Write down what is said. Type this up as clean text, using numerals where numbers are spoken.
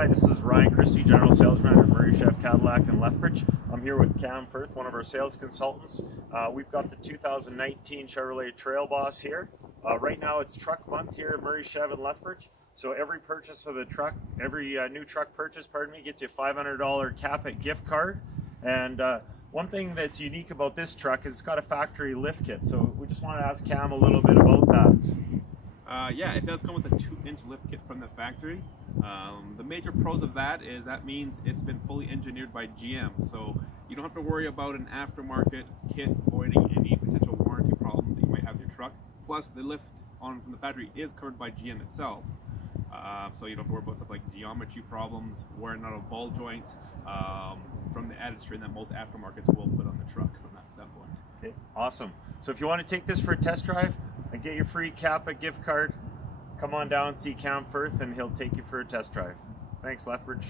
Hi, this is Ryan Christie, General Sales Manager at Murray Chef Cadillac in Lethbridge. I'm here with Cam Firth, one of our sales consultants. We've got the 2019 Chevrolet Trailboss here. Right now it's truck month here at Murray Chev in Lethbridge. So every purchase of the truck, every new truck purchase, gets you a $500 Capit gift card. And one thing that's unique about this truck is it's got a factory lift kit. So we just want to ask Cam a little bit about that. Yeah, it does come with a 2-inch lift kit from the factory. The major pros of that is that means it's been fully engineered by GM, so you don't have to worry about an aftermarket kit avoiding any potential warranty problems that you might have with your truck. Plus, the lift from the factory is covered by GM itself, so you don't have to worry about stuff like geometry problems, wearing out of ball joints from the added strain that most aftermarkets will put on the truck from that standpoint. Okay, awesome. So if you want to take this for a test drive and get your free Capit gift card, come on down and see Cam Firth and he'll take you for a test drive. Thanks, Lethbridge.